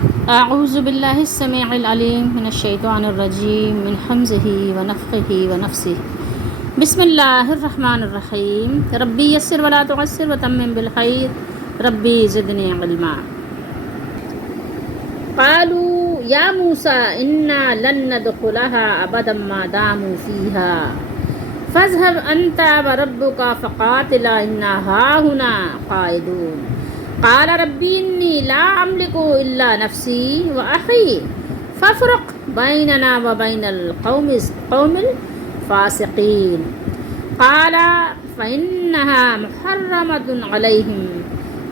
اعوذ باللہ السمیع العلیم من الشیطان الرجیم من حمزہ ونفخہ ونفثہ بسم اللہ الرحمن الرحیم ربی یسر ولا تعسر وتمم بالخیر ربی زدنی علما قالوا یا موسیٰ انا لن ندخلها ابدا ما داموا فیہا فاذهب انت وربک فقاتلا انا ہاہنا قاعدون قال ربی انی لا املک الا نفسی واخی فافرق بیننا وبین القوم الفاسقین قال فإنها محرمة علیہم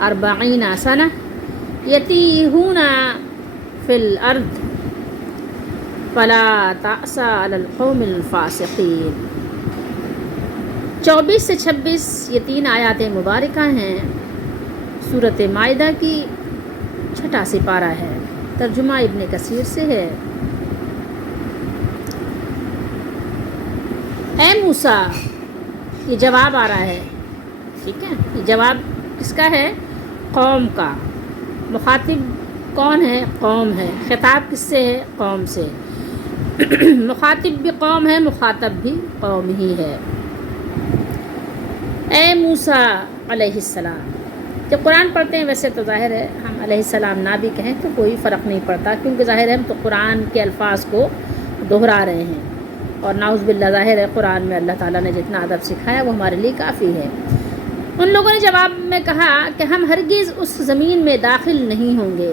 40 سنة یتیہون فی الارض فلا تأس علی القوم الفاسقین۔ 24 سے 26 یہ 3 آیات مبارکہ ہیں۔ سورۃ مائدہ کی 6واں سپارہ ہے۔ ترجمہ ابن کثیر سے ہے۔ اے موسیٰ، یہ جواب آ رہا ہے، ٹھیک ہے، یہ جواب کس کا ہے؟ قوم کا۔ مخاطب کون ہے؟ قوم ہے۔ خطاب کس سے ہے؟ قوم سے۔ مخاطب بھی قوم ہے، مخاطب بھی قوم ہی ہے۔ اے موسیٰ علیہ السلام، جب قرآن پڑھتے ہیں ویسے تو ظاہر ہے ہم علیہ السلام نہ بھی کہیں تو کوئی فرق نہیں پڑتا، کیونکہ ظاہر ہے ہم تو قرآن کے الفاظ کو دہرا رہے ہیں، اور نعوذ باللہ ظاہر ہے قرآن میں اللہ تعالیٰ نے جتنا ادب سکھایا وہ ہمارے لیے کافی ہے۔ ان لوگوں نے جواب میں کہا کہ ہم ہرگز اس زمین میں داخل نہیں ہوں گے۔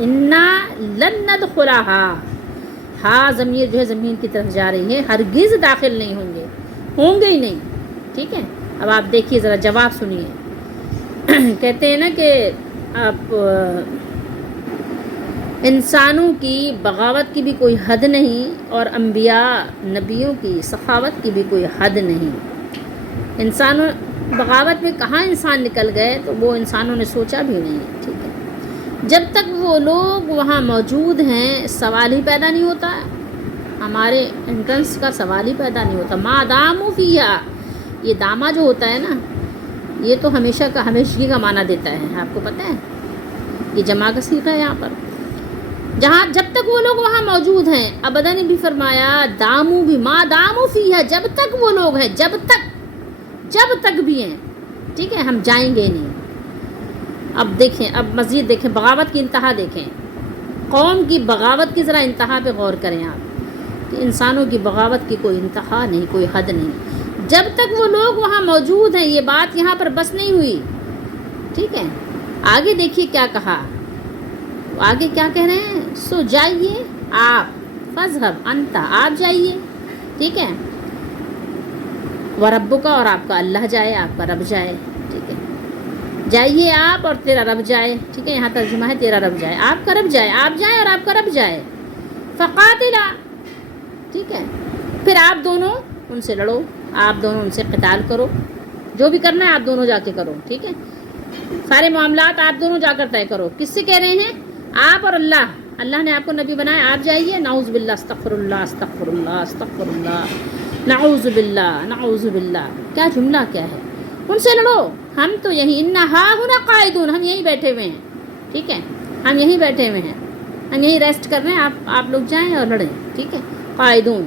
انا لن ندخلھا، ہاں ضمیر جو ہے زمین کی طرف جا رہی ہے، ہرگز داخل نہیں ہوں گے، ہوں گے ہی نہیں، ٹھیک ہے۔ اب آپ دیکھیے ذرا جواب سنیے۔ کہتے ہیں نا کہ آپ انسانوں کی بغاوت کی بھی کوئی حد نہیں، اور انبیاء نبیوں کی سخاوت کی بھی کوئی حد نہیں۔ انسانوں بغاوت میں کہاں انسان نکل گئے تو وہ انسانوں نے سوچا بھی نہیں، ٹھیک ہے۔ جب تک وہ لوگ وہاں موجود ہیں سوال ہی پیدا نہیں ہوتا، ہمارے انٹرنس کا سوال ہی پیدا نہیں ہوتا۔ ما داموا فیہا، یہ دامہ جو ہوتا ہے نا، یہ تو ہمیشہ کا ہمیشگی کا معنی دیتا ہے، آپ کو پتہ ہے، یہ جمع کا صیغہ ہے یہاں پر۔ جہاں جب تک وہ لوگ وہاں موجود ہیں، ابداً بھی فرمایا، دامو بھی، ما دامو فیہا، جب تک وہ لوگ ہیں، جب تک بھی ہیں، ٹھیک ہے، ہم جائیں گے نہیں۔ اب دیکھیں، اب مزید دیکھیں، بغاوت کی انتہا دیکھیں، قوم کی بغاوت کی ذرا انتہا پہ غور کریں آپ، کہ انسانوں کی بغاوت کی کوئی انتہا نہیں، کوئی حد نہیں۔ جب تک وہ لوگ وہاں موجود ہیں، یہ بات یہاں پر بس نہیں ہوئی، ٹھیک ہے۔ آگے دیکھیے کیا کہا، آگے کیا کہہ رہے ہیں؟ سو جائیے آپ، فاذهب انت، آپ جائیے، ٹھیک ہے، وربک، اور آپ کا اللہ جائے، آپ کا رب جائے، ٹھیک ہے۔ جائیے آپ اور تیرا رب جائے، ٹھیک ہے، یہاں ترجمہ ہے تیرا رب جائے، آپ کا رب جائے، آپ جائیں اور آپ کا رب جائے۔ فقاتلا، ٹھیک ہے، پھر آپ دونوں ان سے لڑو، آپ دونوں ان سے قتال کرو، جو بھی کرنا ہے آپ دونوں جا کے کرو، ٹھیک ہے۔ سارے معاملات آپ دونوں جا کر طے کرو۔ کس سے کہہ رہے ہیں؟ آپ اور اللہ۔ اللہ نے آپ کو نبی بنایا، آپ جائیے، نعوذ باللہ، استغفر اللہ، استغفر اللہ، استغفر اللہ، نعوذ باللہ، نعوذ باللہ، کیا جملہ کیا ہے؟ ان سے لڑو، ہم تو یہیں، انا ہاہنا قاعدون، ہم یہیں بیٹھے ہوئے ہیں، ٹھیک ہے، ہم یہیں بیٹھے ہوئے ہیں، ہم یہیں ریسٹ کر رہے ہیں، آپ لوگ جائیں اور لڑیں، ٹھیک ہے۔ قاعدون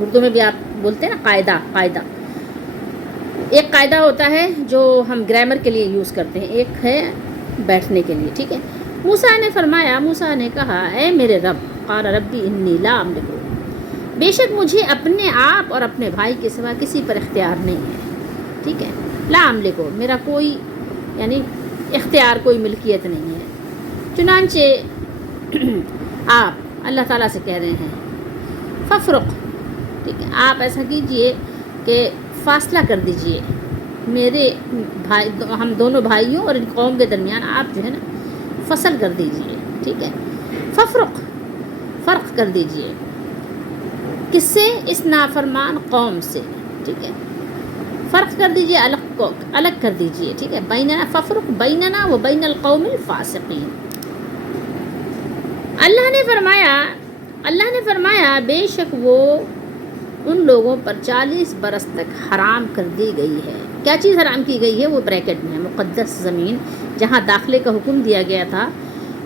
اردو میں بھی آپ بولتے ہیں نا، قاعدہ۔ ایک قاعدہ ہوتا ہے جو ہم گرامر کے لیے یوز کرتے ہیں، ایک ہے بیٹھنے کے لیے، ٹھیک ہے۔ موسیٰ نے فرمایا، موسیٰ نے کہا، اے میرے رب، قال ربی انی لا املک، بے شک مجھے اپنے آپ اور اپنے بھائی کے سوا کسی پر اختیار نہیں ہے، ٹھیک ہے۔ لا املک، میرا کوئی یعنی اختیار، کوئی ملکیت نہیں ہے۔ چنانچہ آپ اللہ تعالیٰ سے کہہ رہے ہیں، ففرق، ٹھیک ہے، آپ ایسا کیجئے کہ فاصلہ کر دیجئے میرے بھائی، ہم دونوں بھائیوں اور ان قوم کے درمیان آپ جو ہے نا فصل کر دیجئے، ٹھیک ہے۔ فرق کر دیجئے، کس سے؟ اس نافرمان قوم سے، ٹھیک ہے، فرق کر دیجئے، الگ کر دیجئے، ٹھیک ہے۔ بیننا، ففرق بیننا و بین القوم الفاسقین۔ اللہ نے فرمایا بے شک وہ ان لوگوں پر 40 برس تک حرام کر دی گئی ہے۔ کیا چیز حرام کی گئی ہے؟ وہ بریکٹ میں ہے، مقدس زمین جہاں داخلے کا حکم دیا گیا تھا،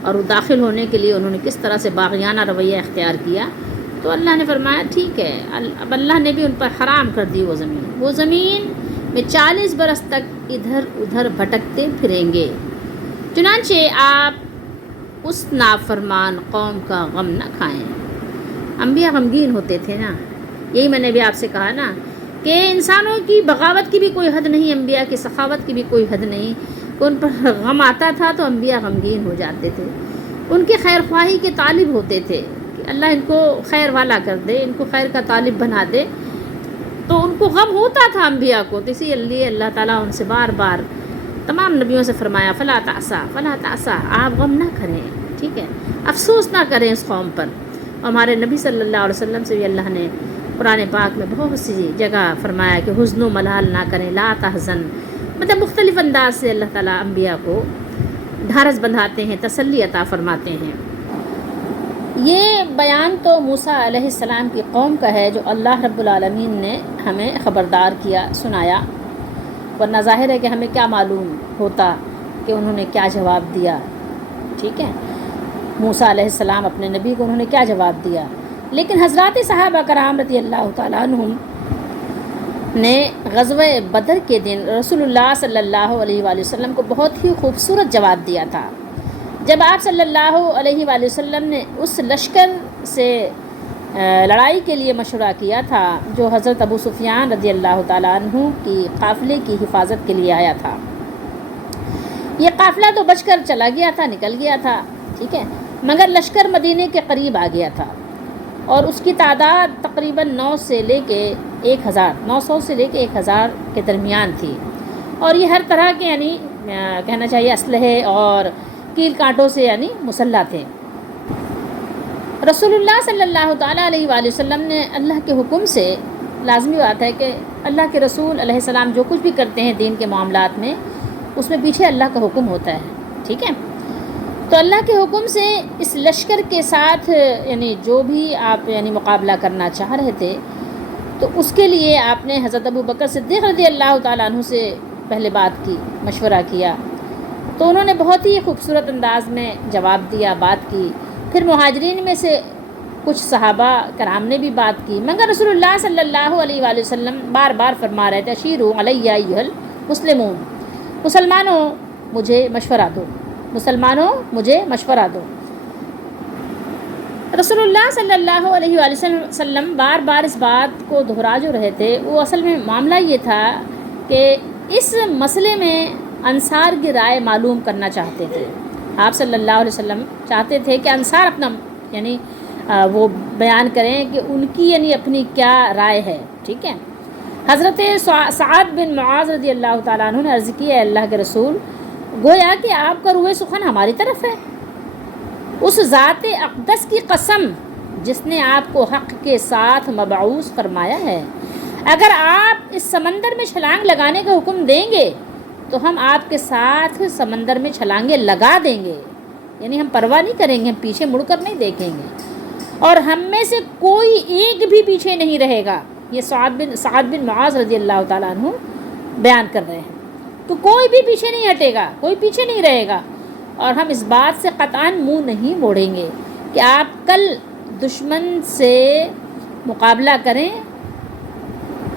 اور وہ داخل ہونے کے لیے انہوں نے کس طرح سے باغیانہ رویہ اختیار کیا، تو اللہ نے فرمایا ٹھیک ہے، اب اللہ نے بھی ان پر حرام کر دی وہ زمین میں 40 برس تک ادھر ادھر بھٹکتے پھریں گے۔ چنانچہ آپ اس نافرمان قوم کا غم نہ کھائیں۔ انبیاء غمگین ہوتے تھے نا، یہی میں نے بھی آپ سے کہا نا کہ انسانوں کی بغاوت کی بھی کوئی حد نہیں، انبیاء کی سخاوت کی بھی کوئی حد نہیں، کہ ان پر غم آتا تھا تو انبیاء غمگین ہو جاتے تھے، ان کی خیر خواہی کے طالب ہوتے تھے کہ اللہ ان کو خیر والا کر دے، ان کو خیر کا طالب بنا دے، تو ان کو غم ہوتا تھا انبیاء کو، تو اسی لیے اللہ تعالیٰ ان سے بار بار تمام نبیوں سے فرمایا فلا تعسا، آپ غم نہ کریں، ٹھیک ہے، افسوس نہ کریں اس قوم پر۔ ہمارے نبی صلی اللہ علیہ وسلم سے بھی اللہ نے قرآن پاک میں بہت سی جگہ فرمایا کہ حزن و ملال نہ کریں، لا تحزن، مطلب مختلف انداز سے اللہ تعالیٰ انبیاء کو ڈھارس بندھاتے ہیں، تسلی عطا فرماتے ہیں۔ یہ بیان تو موسیٰ علیہ السلام کی قوم کا ہے جو اللہ رب العالمین نے ہمیں خبردار کیا، سنایا، ورنہ ظاہر ہے کہ ہمیں کیا معلوم ہوتا کہ انہوں نے کیا جواب دیا، ٹھیک ہے، موسیٰ علیہ السلام اپنے نبی کو انہوں نے کیا جواب دیا۔ لیکن حضرات صحابہ کرام رضی اللہ تعالیٰ عنہم نے غزوہ بدر کے دن رسول اللہ صلی اللہ علیہ وآلہ وسلم کو بہت ہی خوبصورت جواب دیا تھا۔ جب آپ صلی اللہ علیہ وآلہ وسلم نے اس لشکر سے لڑائی کے لیے مشورہ کیا تھا جو حضرت ابو سفیان رضی اللہ تعالیٰ عنہ کی قافلے کی حفاظت کے لیے آیا تھا، یہ قافلہ تو بچ کر چلا گیا تھا، نکل گیا تھا، ٹھیک ہے، مگر لشکر مدینے کے قریب آ گیا تھا اور اس کی تعداد تقریباً 900 سے لے کے 1000 کے درمیان تھی، اور یہ ہر طرح کے یعنی کہنا چاہیے اسلحے اور کیل کانٹوں سے یعنی مسلح تھے۔ رسول اللہ صلی اللہ تعالیٰ علیہ وآلہ وسلم نے اللہ کے حکم سے، لازمی بات ہے کہ اللہ کے رسول علیہ السلام جو کچھ بھی کرتے ہیں دین کے معاملات میں، اس میں پیچھے اللہ کا حکم ہوتا ہے، ٹھیک ہے، تو اللہ کے حکم سے اس لشکر کے ساتھ یعنی جو بھی آپ یعنی مقابلہ کرنا چاہ رہے تھے، تو اس کے لیے آپ نے حضرت ابو بکر صدیق رضی اللہ تعالیٰ عنہ سے پہلے بات کی، مشورہ کیا، تو انہوں نے بہت ہی خوبصورت انداز میں جواب دیا، بات کی۔ پھر مہاجرین میں سے کچھ صحابہ کرام نے بھی بات کی، مگر رسول اللہ صلی اللہ علیہ وآلہ وسلم بار بار فرما رہے تھے اشیروا علی ایھا المسلمون، مسلمانوں مجھے مشورہ دو، مسلمانوں مجھے مشورہ دو۔ رسول اللہ صلی اللہ علیہ وآلہ وسلم بار بار اس بات کو دہرا جو رہے تھے، وہ اصل میں معاملہ یہ تھا کہ اس مسئلے میں انصار کی رائے معلوم کرنا چاہتے تھے۔ آپ صلی اللہ علیہ وسلم چاہتے تھے کہ انصار اپنا یعنی وہ بیان کریں کہ ان کی یعنی اپنی کیا رائے ہے، ٹھیک ہے۔ حضرت سعد بن معاذ رضی اللہ تعالیٰ عنہ نے عرض کی ہے اللہ کے رسول، گویا کہ آپ کا روح سخن ہماری طرف ہے، اس ذات اقدس کی قسم جس نے آپ کو حق کے ساتھ مبعوث فرمایا ہے، اگر آپ اس سمندر میں چھلانگ لگانے کا حکم دیں گے تو ہم آپ کے ساتھ سمندر میں چھلانگیں لگا دیں گے، یعنی ہم پرواہ نہیں کریں گے، ہم پیچھے مڑ کر نہیں دیکھیں گے، اور ہم میں سے کوئی ایک بھی پیچھے نہیں رہے گا۔ یہ سعد بن معاذ رضی اللہ تعالیٰ عنہ بیان کر رہے ہیں، تو کوئی بھی پیچھے نہیں ہٹے گا، کوئی پیچھے نہیں رہے گا، اور ہم اس بات سے قطعاً منہ نہیں موڑیں گے کہ آپ کل دشمن سے مقابلہ کریں،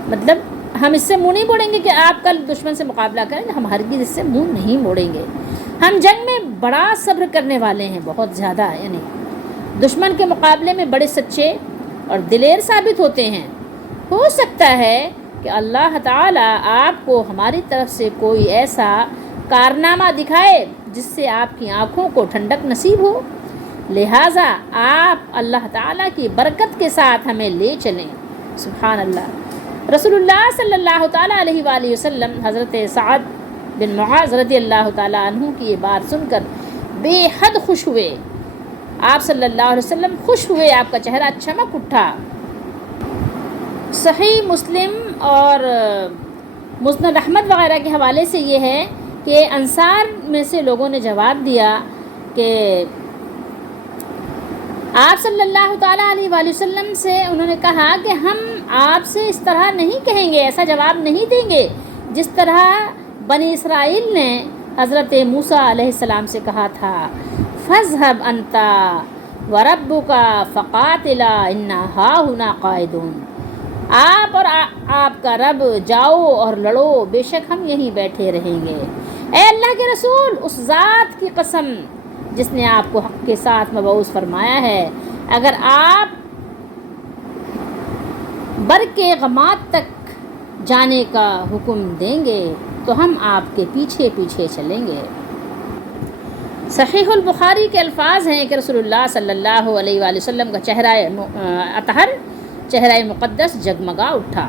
مطلب ہم اس سے منہ نہیں موڑیں گے کہ آپ کل دشمن سے مقابلہ کریں، ہم ہرگز اس سے منہ نہیں موڑیں گے۔ ہم جنگ میں بڑا صبر کرنے والے ہیں، بہت زیادہ، یعنی دشمن کے مقابلے میں بڑے سچے اور دلیر ثابت ہوتے ہیں۔ ہو سکتا ہے کہ اللہ تعالیٰ آپ کو ہماری طرف سے کوئی ایسا کارنامہ دکھائے جس سے آپ کی آنکھوں کو ٹھنڈک نصیب ہو، لہٰذا آپ اللہ تعالیٰ کی برکت کے ساتھ ہمیں لے چلیں۔ سبحان اللہ۔ رسول اللہ صلی اللہ تعالیٰ علیہ وآلہ وسلم حضرت سعد بن معاذ رضی اللہ تعالیٰ عنہ کی یہ بات سن کر بے حد خوش ہوئے، آپ صلی اللہ علیہ وسلم خوش ہوئے، آپ کا چہرہ چمک اٹھا۔ صحیح مسلم اور مسند احمد وغیرہ کے حوالے سے یہ ہے کہ انصار میں سے لوگوں نے جواب دیا کہ آپ صلی اللہ تعالیٰ علیہ وآلہ وسلم سے انہوں نے کہا کہ ہم آپ سے اس طرح نہیں کہیں گے، ایسا جواب نہیں دیں گے جس طرح بنی اسرائیل نے حضرت موسیٰ علیہ السلام سے کہا تھا۔ فَاذْهَبْ أَنْتَ وَرَبُّكَ فَقَاتِلَا إِنَّا هَاهُنَا قَاعِدُونَ، آپ اور آپ کا رب جاؤ اور لڑو، بے شک ہم یہیں بیٹھے رہیں گے۔ اے اللہ کے رسول، اس ذات کی قسم جس نے آپ کو حق کے ساتھ مبعوث فرمایا ہے، اگر آپ برق غمات تک جانے کا حکم دیں گے تو ہم آپ کے پیچھے پیچھے چلیں گے۔ صحیح البخاری کے الفاظ ہیں کہ رسول اللہ صلی اللہ علیہ وآلہ وسلم کا چہرہ اطہر، چہرہ مقدس جگمگا اٹھا۔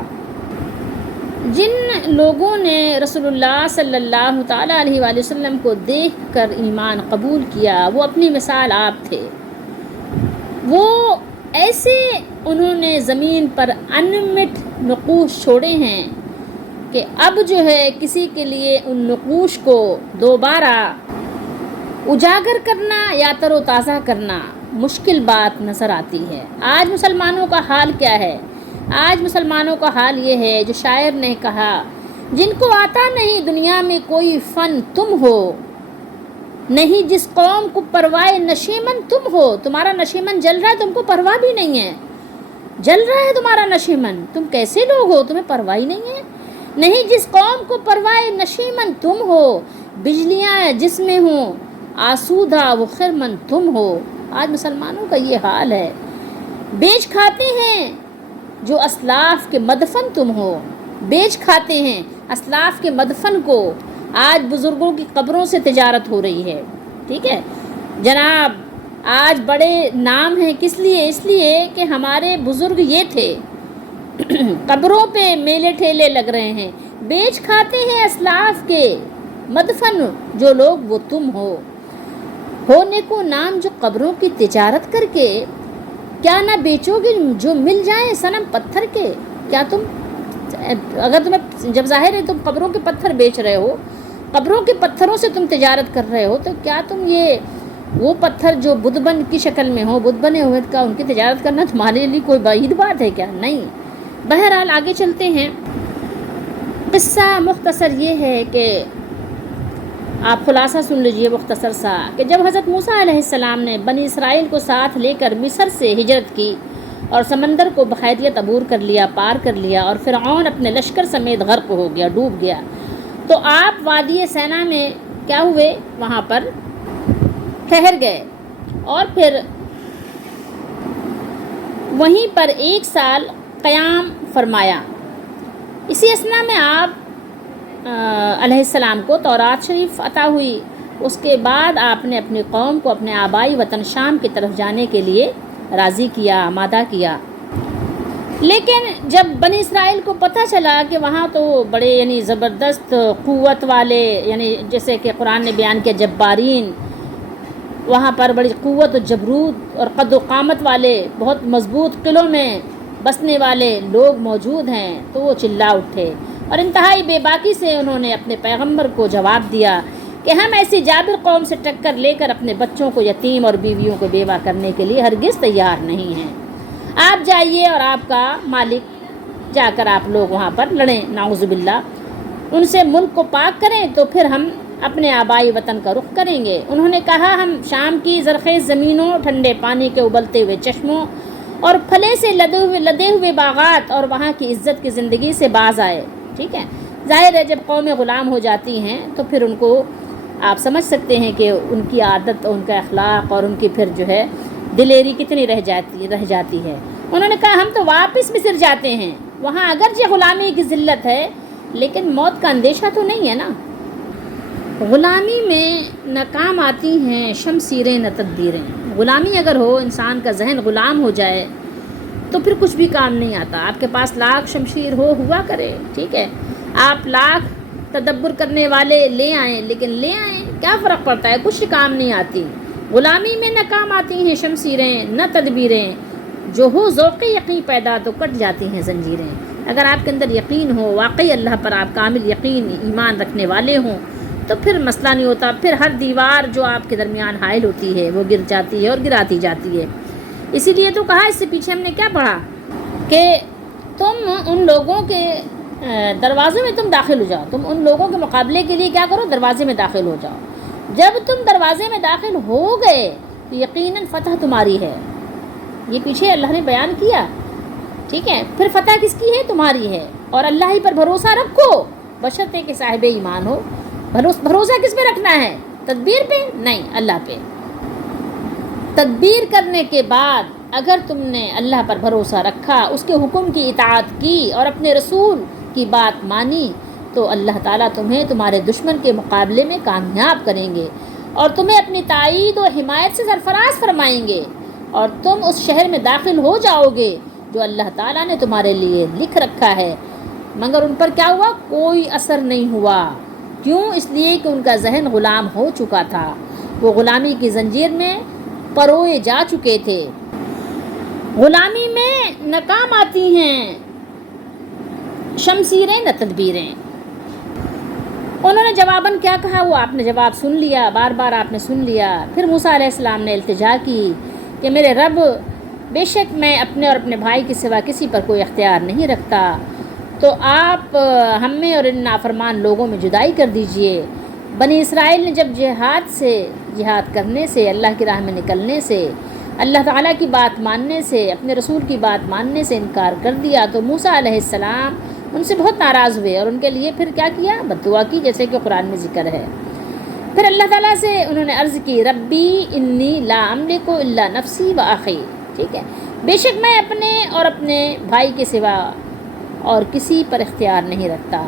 جن لوگوں نے رسول اللہ صلی اللہ تعالیٰ علیہ وآلہ وسلم کو دیکھ کر ایمان قبول کیا، وہ اپنی مثال آپ تھے۔ وہ ایسے انہوں نے زمین پر انمٹ نقوش چھوڑے ہیں کہ اب جو ہے کسی کے لیے ان نقوش کو دوبارہ اجاگر کرنا یا تر و تازہ کرنا مشکل بات نظر آتی ہے۔ آج مسلمانوں کا حال کیا ہے؟ آج مسلمانوں کا حال یہ ہے، جو شاعر نے کہا، جن کو آتا نہیں دنیا میں کوئی فن تم ہو، نہیں جس قوم کو پروائے نشیمن تم ہو۔ تمہارا نشیمن جل رہا ہے، تم کو پرواہ بھی نہیں ہے، جل رہا ہے تمہارا نشیمن، تم کیسے لوگ ہو، تمہیں پرواہ ہی نہیں ہے۔ نہیں جس قوم کو پروائے نشیمن تم ہو، بجلیاں جس میں ہوں آسودہ وہ خرمن تم ہو۔ آج مسلمانوں کا یہ حال ہے، بیچ کھاتے ہیں جو اسلاف کے مدفن تم ہو، بیچ کھاتے ہیں اسلاف کے مدفن کو۔ آج بزرگوں کی قبروں سے تجارت ہو رہی ہے، ٹھیک ہے جناب۔ آج بڑے نام ہیں، کس لیے؟ اس لیے کہ ہمارے بزرگ یہ تھے۔ قبروں پہ میلے ٹھیلے لگ رہے ہیں، بیچ کھاتے ہیں اسلاف کے مدفن جو لوگ وہ تم ہو نیکو نام جو قبروں کی تجارت کر کے، کیا نہ بیچو گے جو مل جائیں صنم پتھر کے؟ کیا تم، اگر تمہیں جب ظاہر ہے تم قبروں کے پتھر بیچ رہے ہو، قبروں کے پتھروں سے تم تجارت کر رہے ہو، تو کیا تم یہ وہ پتھر جو بدھ بن کی شکل میں ہو، بدھ بنے ہوئے کا، ان کی تجارت کرنا تمہارے لیے کوئی بعید بات ہے کیا؟ نہیں۔ بہرحال آگے چلتے ہیں۔ قصہ مختصر یہ ہے کہ آپ خلاصہ سن لیجئے مختصر سا، کہ جب حضرت موسیٰ علیہ السلام نے بنی اسرائیل کو ساتھ لے کر مصر سے ہجرت کی اور سمندر کو بخیریت عبور کر لیا، پار کر لیا، اور فرعون اپنے لشکر سمیت غرق ہو گیا، ڈوب گیا، تو آپ وادی سینا میں کیا ہوئے؟ وہاں پر ٹھہر گئے، اور پھر وہیں پر 1 سال قیام فرمایا۔ اسی اثنا میں آپ علیہ السلام کو تورات شریف عطا ہوئی۔ اس کے بعد آپ نے اپنی قوم کو اپنے آبائی وطن شام کی طرف جانے کے لیے راضی کیا، آمادہ کیا۔ لیکن جب بنی اسرائیل کو پتہ چلا کہ وہاں تو بڑے زبردست قوت والے، جیسے کہ قرآن نے بیان کیا، جبارین، وہاں پر بڑی قوت و جبروت اور قد و قامت والے بہت مضبوط قلعوں میں بسنے والے لوگ موجود ہیں، تو وہ چلا اٹھے اور انتہائی بے باکی سے انہوں نے اپنے پیغمبر کو جواب دیا کہ ہم ایسی جابر قوم سے ٹکر لے کر اپنے بچوں کو یتیم اور بیویوں کو بیوہ کرنے کے لیے ہرگز تیار نہیں ہیں۔ آپ جائیے اور آپ کا مالک جا کر آپ لوگ وہاں پر لڑیں، نعوذ باللہ، ان سے ملک کو پاک کریں، تو پھر ہم اپنے آبائی وطن کا رخ کریں گے۔ انہوں نے کہا ہم شام کی زرخیز زمینوں، ٹھنڈے پانی کے ابلتے ہوئے چشموں اور پھلے سے لدے ہوئے باغات اور وہاں کی عزت کی زندگی سے باز آئے، ٹھیک ہے۔ ظاہر ہے جب قومیں غلام ہو جاتی ہیں تو پھر ان کو آپ سمجھ سکتے ہیں کہ ان کی عادت، ان کا اخلاق اور ان کی پھر جو ہے دلیری کتنی رہ جاتی ہے۔ انہوں نے کہا ہم تو واپس مصر جاتے ہیں، وہاں اگرچہ غلامی کی ذلت ہے لیکن موت کا اندیشہ تو نہیں ہے نا۔ غلامی میں نہ کام آتی ہیں شمشیریں نہ تدبیریں۔ غلامی اگر ہو، انسان کا ذہن غلام ہو جائے تو پھر کچھ بھی کام نہیں آتا۔ آپ کے پاس لاکھ شمشیر ہوا کرے، ٹھیک ہے، آپ لاکھ تدبر کرنے والے لے آئیں، لیکن لے آئیں کیا فرق پڑتا ہے، کچھ کام نہیں آتی۔ غلامی میں نہ کام آتی ہیں شمشیریں نہ تدبیریں، جو ہو ذوق یقین پیدا تو کٹ جاتی ہیں زنجیریں۔ اگر آپ کے اندر یقین ہو، واقعی اللہ پر آپ کامل یقین ایمان رکھنے والے ہوں، تو پھر مسئلہ نہیں ہوتا، پھر ہر دیوار جو آپ کے درمیان حائل ہوتی ہے وہ گر جاتی ہے اور گراتی جاتی ہے۔ اسی لیے تو کہا، اس سے پیچھے ہم نے کیا پڑھا کہ تم ان لوگوں کے دروازے میں تم داخل ہو جاؤ، تم ان لوگوں کے مقابلے کے لیے کیا کرو، دروازے میں داخل ہو جاؤ۔ جب تم دروازے میں داخل ہو گئے تو یقیناً فتح تمہاری ہے. یہ پیچھے اللہ نے بیان کیا, ٹھیک ہے. پھر فتح کس کی ہے؟ تمہاری ہے. اور اللہ ہی پر بھروسہ رکھو بشرطے کہ صاحب ایمان ہو. بھروسہ کس پہ رکھنا ہے؟ تدبیر پہ نہیں, اللہ پہ. تدبیر کرنے کے بعد اگر تم نے اللہ پر بھروسہ رکھا, اس کے حکم کی اطاعت کی اور اپنے رسول کی بات مانی, تو اللہ تعالیٰ تمہیں تمہارے دشمن کے مقابلے میں کامیاب کریں گے اور تمہیں اپنی تائید و حمایت سے سرفراز فرمائیں گے, اور تم اس شہر میں داخل ہو جاؤ گے جو اللہ تعالیٰ نے تمہارے لیے لکھ رکھا ہے. مگر ان پر کیا ہوا؟ کوئی اثر نہیں ہوا. کیوں؟ اس لیے کہ ان کا ذہن غلام ہو چکا تھا, وہ غلامی کی زنجیر میں پروئے جا چکے تھے. غلامی میں ناکام آتی ہیں شمشیریں نہ تدبیریں. انہوں نے جواباً کیا کہا وہ آپ نے جواب سن لیا, بار بار آپ نے سن لیا. پھر موسیٰ علیہ السلام نے التجا کی کہ میرے رب, بے شک میں اپنے اور اپنے بھائی کے سوا کسی پر کوئی اختیار نہیں رکھتا, تو آپ ہم میں اور ان نافرمان لوگوں میں جدائی کر دیجئے. بنی اسرائیل نے جب جہاد کرنے سے, اللہ کی راہ میں نکلنے سے, اللہ تعالیٰ کی بات ماننے سے, اپنے رسول کی بات ماننے سے انکار کر دیا, تو موسیٰ علیہ السلام ان سے بہت ناراض ہوئے اور ان کے لیے پھر کیا کیا؟ بد دعا کی, جیسے کہ قرآن میں ذکر ہے. پھر اللہ تعالیٰ سے انہوں نے عرض کی, ربی انی لا املک الا نفسی و اخی, ٹھیک ہے, بے شک میں اپنے اور اپنے بھائی کے سوا اور کسی پر اختیار نہیں رکھتا,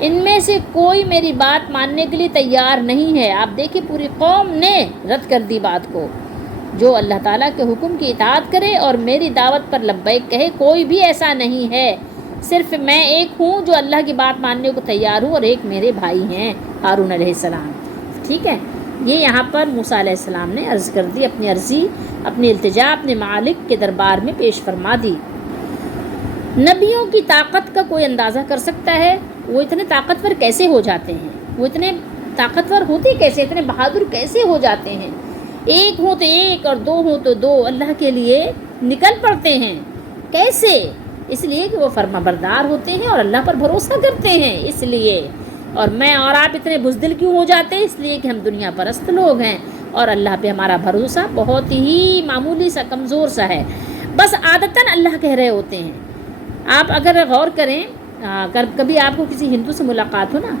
ان میں سے کوئی میری بات ماننے کے لیے تیار نہیں ہے. آپ دیکھیں پوری قوم نے رد کر دی بات کو. جو اللہ تعالیٰ کے حکم کی اطاعت کرے اور میری دعوت پر لبیک کہے, کوئی بھی ایسا نہیں ہے. صرف میں ایک ہوں جو اللہ کی بات ماننے کو تیار ہوں, اور ایک میرے بھائی ہیں ہارون علیہ السلام, ٹھیک ہے. یہ یہاں پر موسیٰ علیہ السلام نے عرض کر دی, اپنی عرضی, اپنی التجا اپنے مالک کے دربار میں پیش فرما دی. نبیوں کی طاقت کا کوئی اندازہ کر سکتا ہے؟ وہ اتنے طاقتور کیسے ہو جاتے ہیں؟ وہ اتنے طاقتور ہوتے کیسے, اتنے بہادر کیسے ہو جاتے ہیں؟ ایک ہو تو ایک اور دو ہو تو دو, اللہ کے لیے نکل پڑتے ہیں. کیسے؟ اس لیے کہ وہ فرما بردار ہوتے ہیں اور اللہ پر بھروسہ کرتے ہیں, اس لیے. اور میں اور آپ اتنے بزدل کیوں ہو جاتے ہیں؟ اس لیے کہ ہم دنیا پرست لوگ ہیں اور اللہ پہ ہمارا بھروسہ بہت ہی معمولی سا, کمزور سا ہے. بس عادتاً اللہ کہہ رہے ہوتے ہیں. آپ اگر غور کریں, کبھی آپ کو کسی ہندو سے ملاقات ہو نا,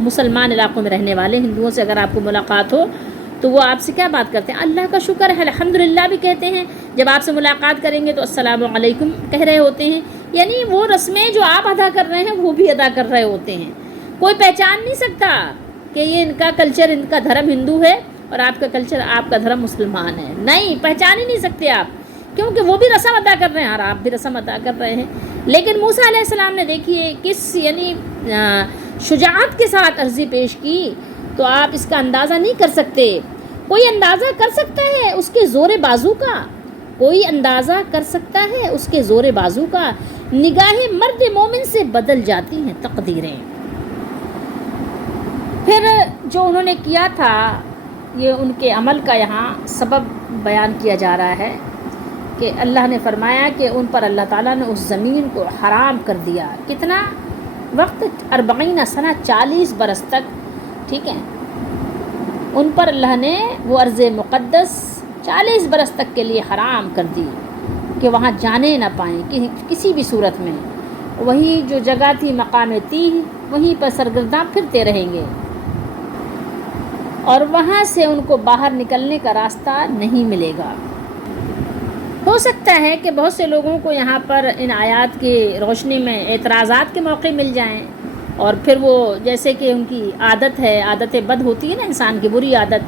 مسلمان علاقوں میں رہنے والے ہندوؤں سے اگر آپ کو ملاقات ہو تو وہ آپ سے کیا بات کرتے ہیں؟ اللہ کا شکر ہے, الحمدللہ بھی کہتے ہیں. جب آپ سے ملاقات کریں گے تو السلام علیکم کہہ رہے ہوتے ہیں. یعنی وہ رسمیں جو آپ ادا کر رہے ہیں وہ بھی ادا کر رہے ہوتے ہیں. کوئی پہچان نہیں سکتا کہ یہ ان کا کلچر, ان کا دھرم ہندو ہے اور آپ کا کلچر, آپ کا دھرم مسلمان ہے. نہیں, پہچان ہی نہیں سکتے آپ, کیونکہ وہ بھی رسم ادا کر رہے ہیں اور آپ بھی رسم ادا کر رہے ہیں. لیکن موسیٰ علیہ السلام نے دیکھیے کس یعنی شجاعت کے ساتھ عرضی پیش کی, تو آپ اس کا اندازہ نہیں کر سکتے. کوئی اندازہ کر سکتا ہے اس کے زور بازو کا؟ کوئی اندازہ کر سکتا ہے اس کے زور بازو کا؟ نگاہ مرد مومن سے بدل جاتی ہیں تقدیریں. پھر جو انہوں نے کیا تھا, یہ ان کے عمل کا یہاں سبب بیان کیا جا رہا ہے کہ اللہ نے فرمایا کہ ان پر اللہ تعالیٰ نے اس زمین کو حرام کر دیا. کتنا وقت؟ 40 سنہ, 40 برس تک, ٹھیک ہے. ان پر اللہ نے وہ ارض مقدس 40 برس تک کے لیے حرام کر دی کہ وہاں جانے نہ پائیں کسی بھی صورت میں. وہی جو جگہ تھی مقام تیہ, وہیں پر سرگرداں پھرتے رہیں گے اور وہاں سے ان کو باہر نکلنے کا راستہ نہیں ملے گا. ہو سکتا ہے کہ بہت سے لوگوں کو یہاں پر ان آیات کی روشنی میں اعتراضات کے موقع مل جائیں, اور پھر وہ جیسے کہ ان کی عادت ہے, عادت بد ہوتی ہے نا انسان کی, بری عادت,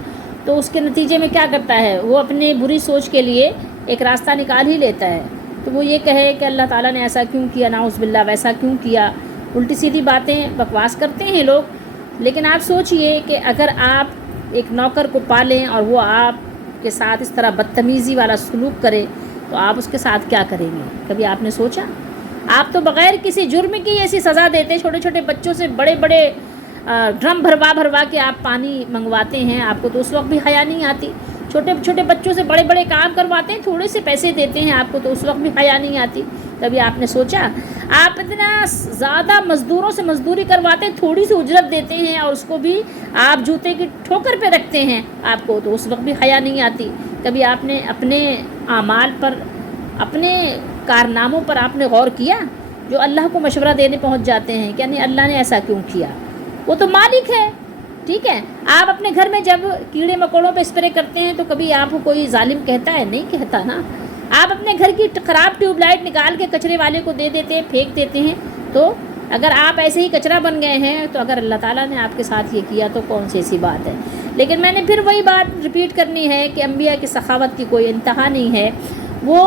تو اس کے نتیجے میں کیا کرتا ہے, وہ اپنی بری سوچ کے لیے ایک راستہ نکال ہی لیتا ہے. تو وہ یہ کہے کہ اللہ تعالیٰ نے ایسا کیوں کیا, نعوذ باللہ ویسا کیوں کیا, الٹی سیدھی باتیں بکواس کرتے ہیں لوگ. لیکن آپ سوچئے کہ اگر آپ ایک نوکر کو پالیں اور وہ آپ کے ساتھ اس طرح بدتمیزی والا سلوک کرے, تو آپ اس کے ساتھ کیا کریں گے؟ کبھی آپ نے سوچا؟ آپ تو بغیر کسی جرم کی ایسی سزا دیتے, چھوٹے چھوٹے بچوں سے بڑے بڑے ڈرم بھروا کے آپ پانی منگواتے ہیں, آپ کو تو اس وقت بھی حیا نہیں آتی. چھوٹے چھوٹے بچوں سے بڑے بڑے کام کرواتے ہیں، تھوڑے سے پیسے دیتے ہیں آپ کو، تو اس وقت بھی حیا نہیں آتی؟ کبھی آپ نے سوچا؟ آپ اتنا زیادہ مزدوروں سے مزدوری کرواتے ہیں، تھوڑی سی اجرت دیتے ہیں، اور اس کو بھی آپ جوتے کی ٹھوکر پہ رکھتے ہیں آپ کو، تو اس وقت بھی حیا نہیں آتی؟ کبھی آپ نے اپنے اعمال پر، اپنے کارناموں پر آپ نے غور کیا؟ جو اللہ کو مشورہ دینے پہنچ جاتے ہیں کہ نہیں اللہ نے ایسا کیوں کیا، وہ تو مالک ہے، ٹھیک ہے؟ آپ اپنے گھر میں جب کیڑے مکوڑوں پہ اسپرے کرتے ہیں تو کبھی آپ کو کوئی ظالم کہتا ہے؟ نہیں کہتا نا۔ آپ اپنے گھر کی خراب ٹیوب لائٹ نکال کے کچرے والے کو دے دیتے ہیں، پھینک دیتے ہیں، تو اگر آپ ایسے ہی کچرا بن گئے ہیں تو اگر اللہ تعالیٰ نے آپ کے ساتھ یہ کیا تو کون سی ایسی بات ہے؟ لیکن میں نے پھر وہی بات ریپیٹ کرنی ہے کہ انبیاء کی سخاوت کی کوئی انتہا نہیں ہے۔ وہ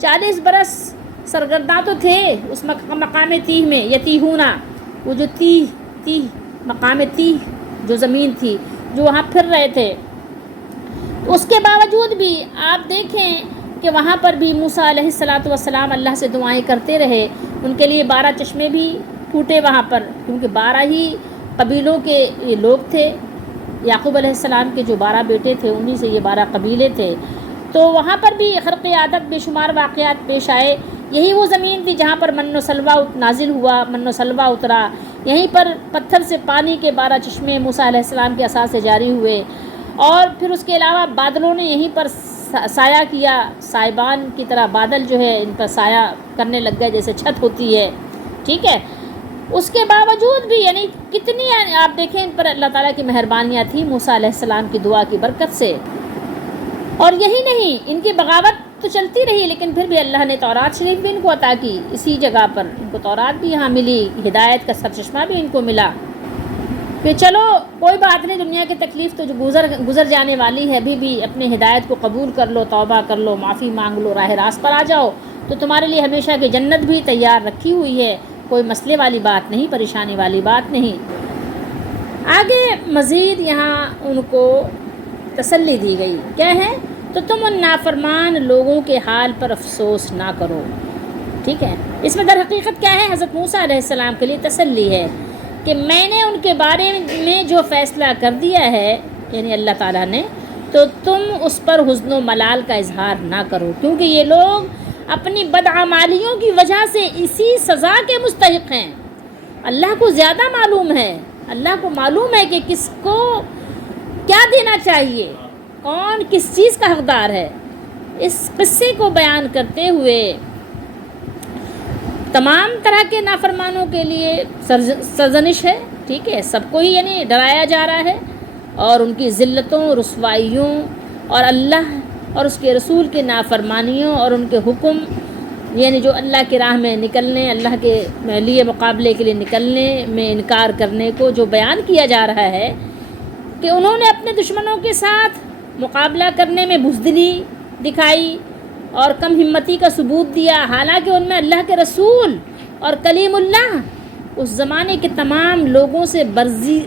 40 برس سرگرداں تو تھے اس مقام تیہ میں، یتیہونا، وہ جو تیہ مقام تیہ جو زمین تھی، جو وہاں پھر رہے تھے، اس کے باوجود بھی آپ دیکھیں کہ وہاں پر بھی موسیٰ علیہ السلام اللہ سے دعائیں کرتے رہے۔ ان کے لیے 12 چشمے بھی پھوٹے وہاں پر، کیونکہ 12 ہی قبیلوں کے یہ لوگ تھے، یعقوب علیہ السلام کے جو 12 بیٹے تھے انہی سے یہ 12 قبیلے تھے، تو وہاں پر بھی خرق عادت بے شمار واقعات پیش آئے۔ یہی وہ زمین تھی جہاں پر من و سلوہ نازل ہوا، من و سلوہ اترا، یہیں پر پتھر سے پانی کے 12 چشمے موسیٰ علیہ السلام کے عصا سے جاری ہوئے، اور پھر اس کے علاوہ بادلوں نے یہیں پر سایہ کیا، سائبان کی طرح بادل جو ہے ان پر سایہ کرنے لگ گئے جیسے چھت ہوتی ہے، ٹھیک ہے؟ اس کے باوجود بھی یعنی کتنی آپ دیکھیں ان پر اللہ تعالیٰ کی مہربانیاں تھیں موسیٰ علیہ السلام کی دعا کی برکت سے۔ اور یہی نہیں، ان کی بغاوت تو چلتی رہی، لیکن پھر بھی اللہ نے تورات شریف بھی ان کو عطا کی، اسی جگہ پر ان کو تورات بھی یہاں ملی، ہدایت کا سرچشمہ بھی ان کو ملا کہ چلو کوئی بات نہیں، دنیا کی تکلیف تو جو گزر جانے والی ہے، ابھی بھی اپنے ہدایت کو قبول کر لو، توبہ کر لو، معافی مانگ لو، راہ راست پر آ جاؤ، تو تمہارے لیے ہمیشہ کی جنت بھی تیار رکھی ہوئی ہے، کوئی مسئلے والی بات نہیں، پریشانی والی بات نہیں۔ آگے مزید یہاں ان کو تسلی دی گئی، کیا ہے؟ تو تم ان نافرمان لوگوں کے حال پر افسوس نہ کرو، ٹھیک ہے؟ اس میں در حقیقت کیا ہے؟ حضرت موسیٰ علیہ السلام کے لیے تسلی ہے کہ میں نے ان کے بارے میں جو فیصلہ کر دیا ہے، یعنی اللہ تعالیٰ نے، تو تم اس پر حزن و ملال کا اظہار نہ کرو، کیونکہ یہ لوگ اپنی بدعمالیوں کی وجہ سے اسی سزا کے مستحق ہیں۔ اللہ کو زیادہ معلوم ہے، اللہ کو معلوم ہے کہ کس کو کیا دینا چاہیے، کون کس چیز کا حقدار ہے۔ اس قصے کو بیان کرتے ہوئے تمام طرح کے نافرمانوں کے لیے سرزنش ہے، ٹھیک ہے؟ سب کو ہی یعنی ڈرایا جا رہا ہے، اور ان کی ذلتوں، رسوائیوں، اور اللہ اور اس کے رسول کے نافرمانیوں اور ان کے حکم، یعنی جو اللہ کی راہ میں نکلنے، اللہ کے لیے مقابلے کے لیے نکلنے میں انکار کرنے کو جو بیان کیا جا رہا ہے کہ انہوں نے اپنے دشمنوں کے ساتھ مقابلہ کرنے میں بزدلی دکھائی اور کم ہمتی کا ثبوت دیا، حالانکہ ان میں اللہ کے رسول اور کلیم اللہ اس زمانے کے تمام لوگوں سے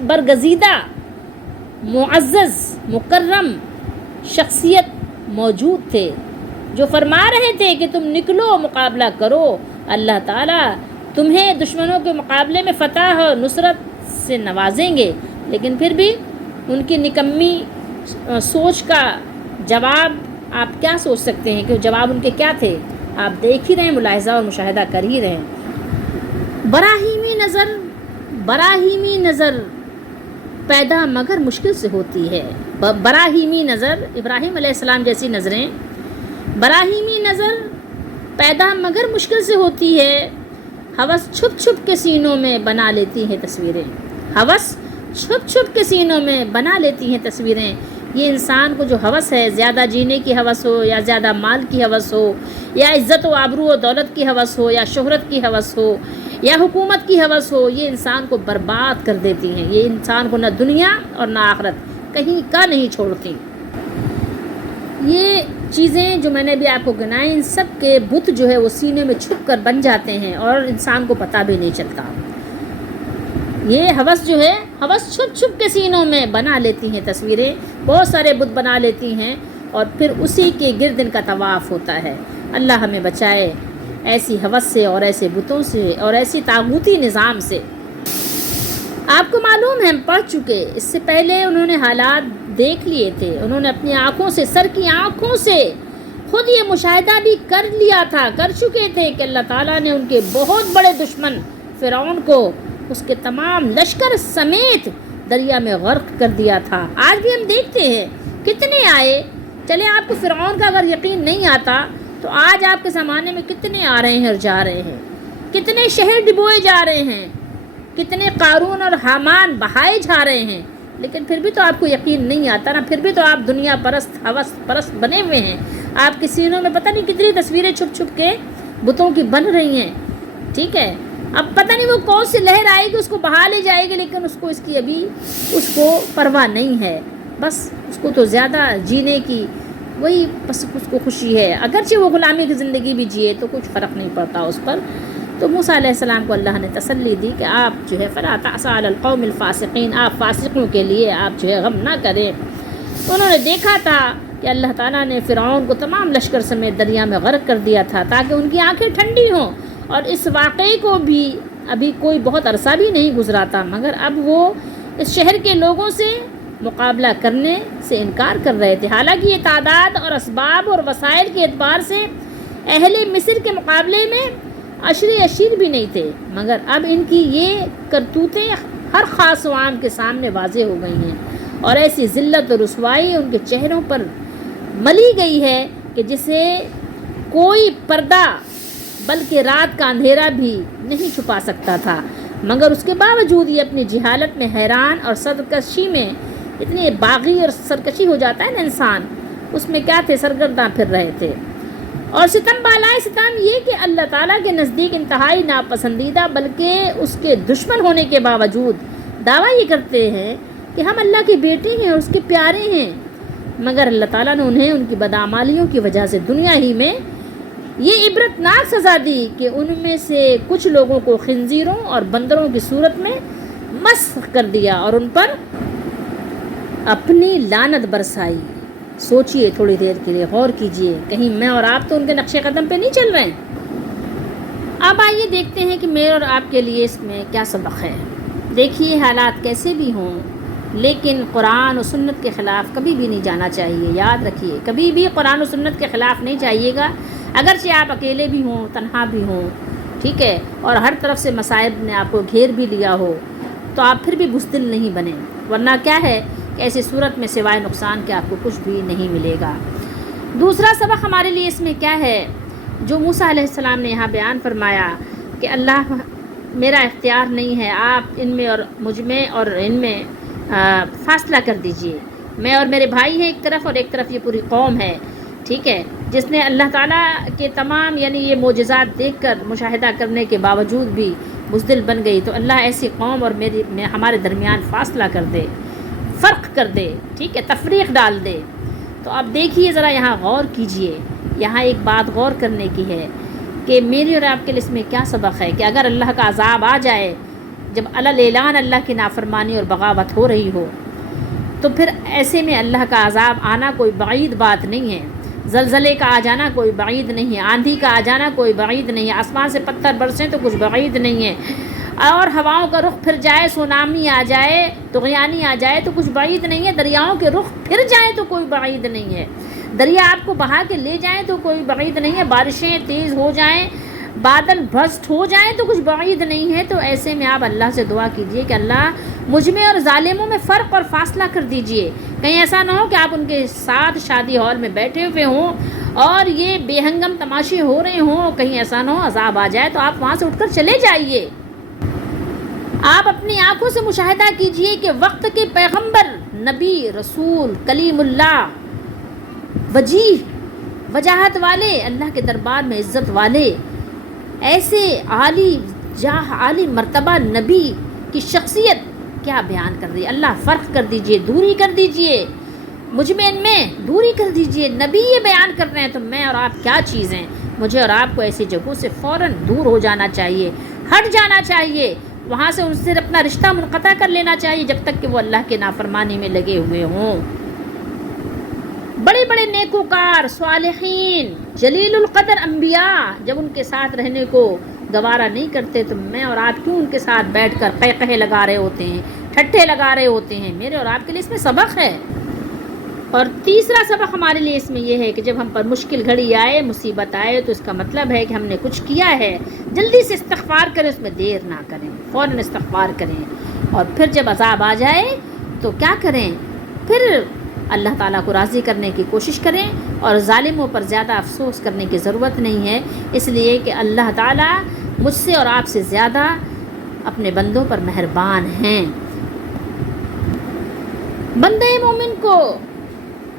برگزیدہ، معزز، مکرم شخصیت موجود تھے، جو فرما رہے تھے کہ تم نکلو، مقابلہ کرو، اللہ تعالیٰ تمہیں دشمنوں کے مقابلے میں فتح اور نصرت سے نوازیں گے۔ لیکن پھر بھی ان کی نکمی سوچ کا جواب آپ کیا سوچ سکتے ہیں کہ جواب ان کے کیا تھے؟ آپ دیکھ ہی رہے ہیں، ملاحظہ اور مشاہدہ کر ہی رہے ہیں۔ براہیمی نظر پیدا مگر مشکل سے ہوتی ہے۔ براہیمی نظر، ابراہیم علیہ السلام جیسی نظریں، براہیمی نظر پیدا مگر مشکل سے ہوتی ہے، ہوس چھپ چھپ کے سینوں میں بنا لیتی ہیں تصویریں، ہوس چھپ چھپ کے سینوں میں بنا لیتی ہیں تصویریں۔ یہ انسان کو جو ہوس ہے، زیادہ جینے کی ہوس ہو، یا زیادہ مال کی ہوس ہو، یا عزت و آبرو و دولت کی ہوس ہو، یا شہرت کی ہوس ہو، یا حکومت کی ہوس ہو، یہ انسان کو برباد کر دیتی ہیں۔ یہ انسان کو نہ دنیا اور نہ آخرت کہیں کا نہیں چھوڑتی۔ یہ چیزیں جو میں نے بھی آپ کو گنائیں، ان سب کے بت جو ہے وہ سینے میں چھپ کر بن جاتے ہیں اور انسان کو پتہ بھی نہیں چلتا۔ یہ ہوس جو ہے، ہوس چھپ چھپ کے سینوں میں بنا لیتی ہیں تصویریں، بہت سارے بت بنا لیتی ہیں اور پھر اسی کے گرد ان کا طواف ہوتا ہے۔ اللہ ہمیں بچائے ایسی ہوس سے اور ایسے بتوں سے اور ایسی طاغوتی نظام سے۔ آپ کو معلوم ہے، ہم پڑھ چکے، اس سے پہلے انہوں نے حالات دیکھ لیے تھے، انہوں نے اپنی آنکھوں سے، سر کی آنکھوں سے خود یہ مشاہدہ بھی کر لیا تھا، کر چکے تھے کہ اللہ تعالیٰ نے ان کے بہت بڑے دشمن فرعون کو اس کے تمام لشکر سمیت دریا میں غرق کر دیا تھا۔ آج بھی ہم دیکھتے ہیں کتنے آئے، چلے آپ کو فرعون کا اگر یقین نہیں آتا تو آج آپ کے زمانے میں کتنے آ رہے ہیں اور جا رہے ہیں، کتنے شہر ڈبوئے جا رہے ہیں، کتنے قارون اور حامان بہائے جا رہے ہیں، لیکن پھر بھی تو آپ کو یقین نہیں آتا نا، پھر بھی تو آپ دنیا پرست، ہوس پرست بنے ہوئے ہیں۔ آپ کے سینوں میں پتہ نہیں کتنی تصویریں چھپ چھپ کے بتوں کی بن رہی ہیں، ٹھیک ہے۔ اب پتہ نہیں وہ کون سی لہر آئے گی، اس کو بہا لے جائے گی، لیکن اس کو اس کی ابھی اس کو پرواہ نہیں ہے، بس اس کو تو زیادہ جینے کی وہی بس اس کو خوشی ہے، اگرچہ وہ غلامی کی زندگی بھی جیے تو کچھ فرق نہیں پڑتا اس پر۔ تو موسیٰ علیہ السلام کو اللہ نے تسلی دی کہ آپ جو ہے فلا تعص علی القوم الفاسقین، آپ فاسقوں کے لیے آپ جو ہے غم نہ کریں۔ انہوں نے دیکھا تھا کہ اللہ تعالیٰ نے فرعون کو تمام لشکر سمیت دریا میں غرق کر دیا تھا تاکہ ان کی آنکھیں ٹھنڈی ہوں، اور اس واقعے کو بھی ابھی کوئی بہت عرصہ بھی نہیں گزرا تھا، مگر اب وہ اس شہر کے لوگوں سے مقابلہ کرنے سے انکار کر رہے تھے۔ حالانکہ یہ تعداد اور اسباب اور وسائل کے اعتبار سے اہل مصر کے مقابلے میں اشیر بھی نہیں تھے، مگر اب ان کی یہ کرتوتیں ہر خاص و عام کے سامنے واضح ہو گئی ہیں، اور ایسی ذلت اور رسوائی ان کے چہروں پر ملی گئی ہے کہ جسے کوئی پردہ بلکہ رات کا اندھیرا بھی نہیں چھپا سکتا تھا، مگر اس کے باوجود یہ اپنی جہالت میں حیران اور سرکشی میں اتنی باغی اور سرکشی ہو جاتا ہے نا انسان، اس میں کیا تھے، سرگرداں پھر رہے تھے۔ اور ستم بالائے ستم یہ کہ اللہ تعالیٰ کے نزدیک انتہائی ناپسندیدہ بلکہ اس کے دشمن ہونے کے باوجود دعویٰ یہ کرتے ہیں کہ ہم اللہ کے بیٹے ہیں اور اس کے پیارے ہیں، مگر اللہ تعالیٰ نے انہیں ان کی بدعمالیوں کی وجہ سے دنیا ہی میں یہ عبرتناک سزا دی کہ ان میں سے کچھ لوگوں کو خنزیروں اور بندروں کی صورت میں مسخ کر دیا اور ان پر اپنی لعنت برسائی۔ سوچئے تھوڑی دیر کے لیے، غور کیجئے، کہیں میں اور آپ تو ان کے نقش قدم پہ نہیں چل رہے ہیں۔ اب آئیے دیکھتے ہیں کہ میرے اور آپ کے لیے اس میں کیا سبق ہے۔ دیکھیے حالات کیسے بھی ہوں، لیکن قرآن و سنت کے خلاف کبھی بھی نہیں جانا چاہیے۔ یاد رکھیے، کبھی بھی قرآن و سنت کے خلاف نہیں جائیے گا، اگرچہ آپ اکیلے بھی ہوں، تنہا بھی ہوں، ٹھیک ہے، اور ہر طرف سے مصائب نے آپ کو گھیر بھی لیا ہو، تو آپ پھر بھی بزدل نہیں بنیں، ورنہ کیا ہے کہ ایسی صورت میں سوائے نقصان کے آپ کو کچھ بھی نہیں ملے گا۔ دوسرا سبق ہمارے لیے اس میں کیا ہے، جو موسیٰ علیہ السلام نے یہاں بیان فرمایا کہ اللہ میرا اختیار نہیں ہے، آپ ان میں اور مجھ میں اور ان میں فاصلہ کر دیجئے، میں اور میرے بھائی ہیں ایک طرف، اور ایک طرف یہ پوری قوم ہے، ٹھیک ہے، جس نے اللہ تعالیٰ کے تمام یعنی یہ معجزات دیکھ کر مشاہدہ کرنے کے باوجود بھی بزدل بن گئی، تو اللہ ایسی قوم اور ہمارے درمیان فاصلہ کر دے، فرق کر دے، ٹھیک ہے، تفریق ڈال دے۔ تو اب دیکھیے ذرا یہاں غور کیجئے، یہاں ایک بات غور کرنے کی ہے کہ میری اور آپ کے لیے اس میں کیا سبق ہے کہ اگر اللہ کا عذاب آ جائے، جب اعلان اللہ کی نافرمانی اور بغاوت ہو رہی ہو، تو پھر ایسے میں اللہ کا عذاب آنا کوئی بعید بات نہیں ہے، زلزلے کا آ جانا کوئی بعید نہیں ہے، آندھی کا آ جانا کوئی بعید نہیں ہے، آسمان سے پتھر برسیں تو کچھ بعید نہیں ہے، اور ہواؤں کا رخ پھر جائے، سونامی آ جائے، طغیانی آ جائے تو کچھ بعید نہیں ہے، دریاؤں کے رخ پھر جائیں تو کوئی بعید نہیں ہے، دریا آپ کو بہا کے لے جائیں تو کوئی بعید نہیں ہے، بارشیں تیز ہو جائیں، بادل بھسٹ ہو جائیں تو کچھ بعید نہیں ہے۔ تو ایسے میں آپ اللہ سے دعا کیجئے کہ اللہ مجھ میں اور ظالموں میں فرق اور فاصلہ کر دیجئے، کہیں ایسا نہ ہو کہ آپ ان کے ساتھ شادی ہال میں بیٹھے ہوئے ہوں اور یہ بے ہنگم تماشے ہو رہے ہوں، کہیں ایسا نہ ہو عذاب آ جائے تو آپ وہاں سے اٹھ کر چلے جائیے۔ آپ اپنی آنکھوں سے مشاہدہ کیجئے کہ وقت کے پیغمبر، نبی، رسول، کلیم اللہ، وجیہ، وجاہت والے، اللہ کے دربار میں عزت والے، ایسے عالی جاہ، عالی مرتبہ نبی کی شخصیت کیا بیان کر رہی ہے۔ اللہ فرق کر دیجئے، دوری کر دیجئے، مجھ میں ان میں دوری کر دیجئے، نبی یہ بیان کر رہے ہیں تو میں اور آپ کیا چیز ہیں۔ مجھے اور آپ کو ایسی جگہوں سے فوراً دور ہو جانا چاہیے، ہٹ جانا چاہیے، وہاں سے ان سے اپنا رشتہ منقطع کر لینا چاہیے جب تک کہ وہ اللہ کے نافرمانی میں لگے ہوئے ہوں۔ بڑے بڑے نیکوکار، صالحین، جلیل القدر انبیاء جب ان کے ساتھ رہنے کو گوارا نہیں کرتے تو میں اور آپ کیوں ان کے ساتھ بیٹھ کر قہقہے لگا رہے ہوتے ہیں، ٹھٹھے لگا رہے ہوتے ہیں۔ میرے اور آپ کے لیے اس میں سبق ہے۔ اور تیسرا سبق ہمارے لیے اس میں یہ ہے کہ جب ہم پر مشکل گھڑی آئے، مصیبت آئے، تو اس کا مطلب ہے کہ ہم نے کچھ کیا ہے، جلدی سے استغفار کریں، اس میں دیر نہ کریں، فوراً استغفار کریں. اور پھر جب عذاب آ جائے تو کیا کریں؟ پھر اللہ تعالیٰ کو راضی کرنے کی کوشش کریں، اور ظالموں پر زیادہ افسوس کرنے کی ضرورت نہیں ہے، اس لیے کہ اللہ تعالیٰ مجھ سے اور آپ سے زیادہ اپنے بندوں پر مہربان ہیں. بندے مومن کو،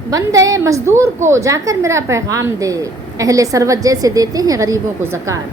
بندے مزدور کو جا کر میرا پیغام دے، اہل ثروت جیسے دیتے ہیں غریبوں کو زکوٰۃ.